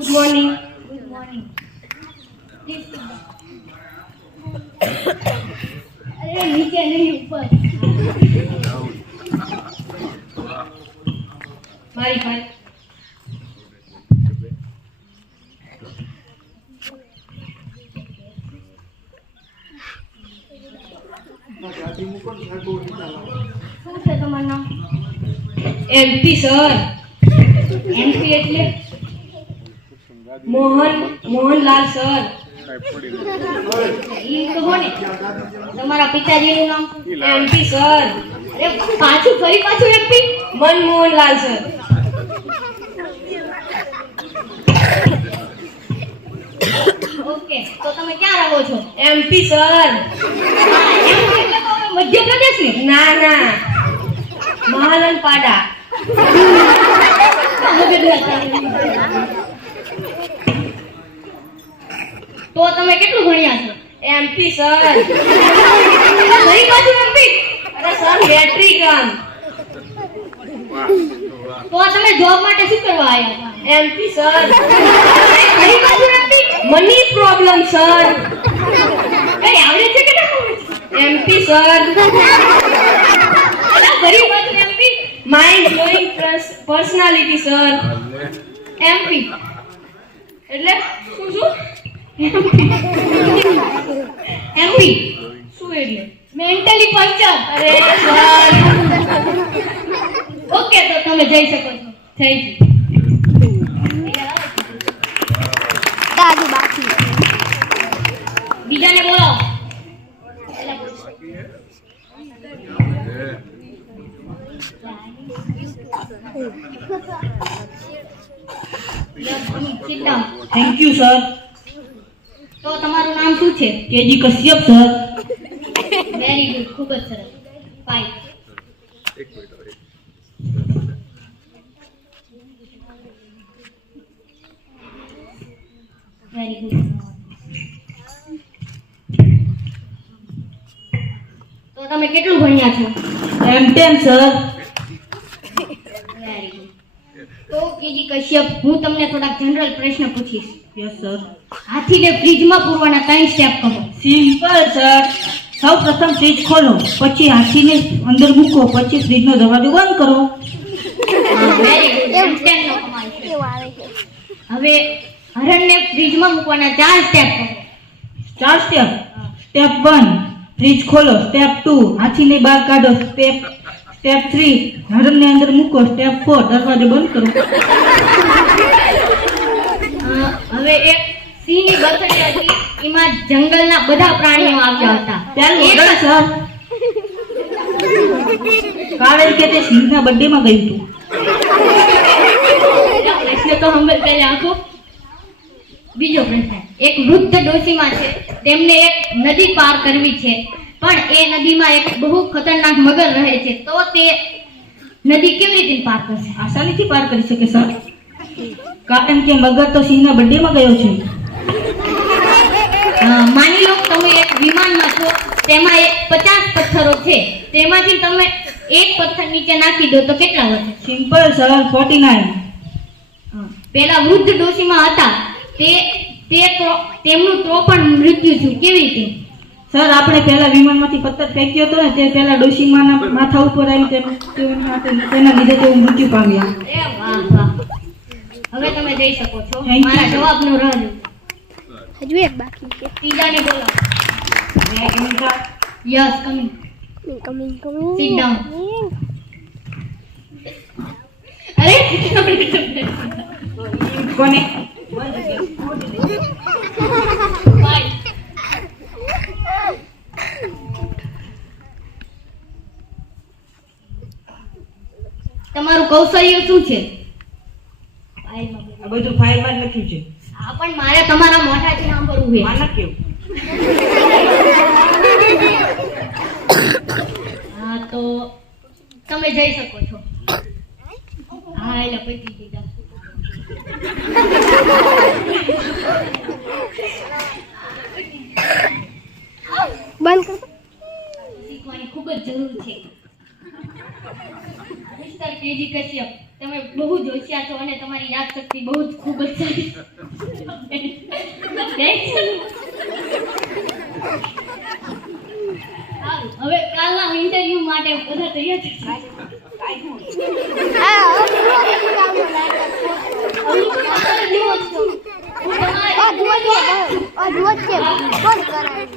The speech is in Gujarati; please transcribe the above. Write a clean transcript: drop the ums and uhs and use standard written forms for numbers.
Good morning. Good morning. Please sit down. अरे नीचे नहीं ऊपर. મારી ફાઇલ. શું છે તમારું નામ? MP sir. એમપી એટલે મોહનલાલ સર. ઈ કહો ને. તમારા પિતાજીનું નામ? MP sir. અરે પાછું એમપી. મનમોહનલાલ સર. ઓકે, તો તમે ક્યાં રહો છો? MP sir. એમપી એટલે તો હવે મધ્યપ્રદેશ ને? ના મહાલનપાડા. તો તમે કેટલું ભણ્યા છો? MP sir. કઈ બાજુ એમપી? અરે સર બેટરી ગન. તો તમે જોબ માટે શું કરવા આવ્યા? MP sir. કઈ બાજુ એમપી? Money problem sir. કઈ આવડે છે કે ના આવડે છે? MP sir. અલા ગરીબ બાજુ MP. Mind blowing personality sir. MP એટલે શું એમપી શું એટલે? Mentally puncture. અરે સર. ઓકે, તો તમે જઈ શકો છો. Thank you. દાદી બાકી બીજાને બોલો. Sit down. Thank you sir. તો તમારું નામ શું છે? KG Kashyap sir. Very good, ખૂબ જ સરસ. ફાઇન. Very good. તો તમે કેટલું ભણ્યા છો? M10 sir. Very good. તો કેજી કશ્યપ, હું તમને થોડાક જનરલ પ્રશ્ન પૂછીશ. Yes sir. હાથીને ફ્રીજમાં પૂરવાના 3 સ્ટેપ કહો. Simple sir. સૌ પ્રથમ ફ્રીજ ખોલો, પછી હાથીને અંદર મૂકો, પછી ફ્રીજનો દરવાજો બંધ કરો. Very good. M10 નો કમાલ છે. એવું આવે છે હવે હરણને ફ્રીજમાં મૂકવાના 4 સ્ટેપ કહો. 4 સ્ટેપ. સ્ટેપ 1 ફ્રીજ ખોલો. સ્ટેપ 2 હાથીને બહાર કાઢો. સ્ટેપ 3 હરણને અંદર મૂકો. સ્ટેપ 4 દરવાજો બંધ કરો. હવે એક સિંહની બર્થડે હતી, એમાં જંગલના બધા પ્રાણીઓ આવ્યા હતા. પહેલું ઉદાહરણ સર. કારણ કે તે સિંહના બર્થડેમાં ગયું હતું. પ્રશ્ન તો હંબલ પહેલા આખો. બીજો પ્રશ્ન, એક વૃદ્ધ ડોશીમાં છે, તેમને એક નદી પાર કરવી છે, પણ એ નદીમાં એક બહુ ખતરનાક મગર રહે છે, તો તે નદી કેવી રીતે પાર કરશે? આસાનીથી પાર કરી શકે સર. કારણ કે મગર તો સિંહના બર્થડેમાં ગયો છે. માની લો તમે એક વિમાનમાં છો, તેમાં 50 પથ્થરો છે, તેમાંથી તમે એક પથ્થર નીચે નાખી દો તો કેટલા વધે? Simple sir 49. પેલા વૃદ્ધ ડોશીમાં હતા, તેમનું તો પણ મૃત્યુ થયું, કેવી રીતે? સર આપણે પહેલા વિમાનમાંથી પથ્થર ફેંક્યો હતો ને, તે પહેલા ડોશીમાના માથા ઉપર આવી તેના લીધે તેઓ મૃત્યુ પામ્યા. એ વાહ વાહ. હવે તમે જઈ શકો છો. Thank you. મારા જવાબનો રાહ જોઉં. હજુ એક બાકી છે ત્રીજાને બોલો. Yes, coming. Coming Sit down. અરે કોને? Bye. તમારું કૌશલ્ય શું છે? આ બધું ફાઇલમાં જ લખ્યું છે. આ પણ મારે તમારા મોઢાથી સાંભળવું છે. આના કેવું? હા, તો તમે જઈ શકો છો. હા, એટલે પતી દીધા. બંધ કરો શીખવાની ખૂબ જ જરૂર છે. મિસ્ટર કેજી કશ્યપ, તમે બહુ જ હોશિયાર છો અને તમારી યાદશક્તિ બહુ જ ખૂબ જ સારી છે. સારું, હવે કાલના ઇન્ટરવ્યુ માટે બધા તૈયાર છે. બંધ કરાય.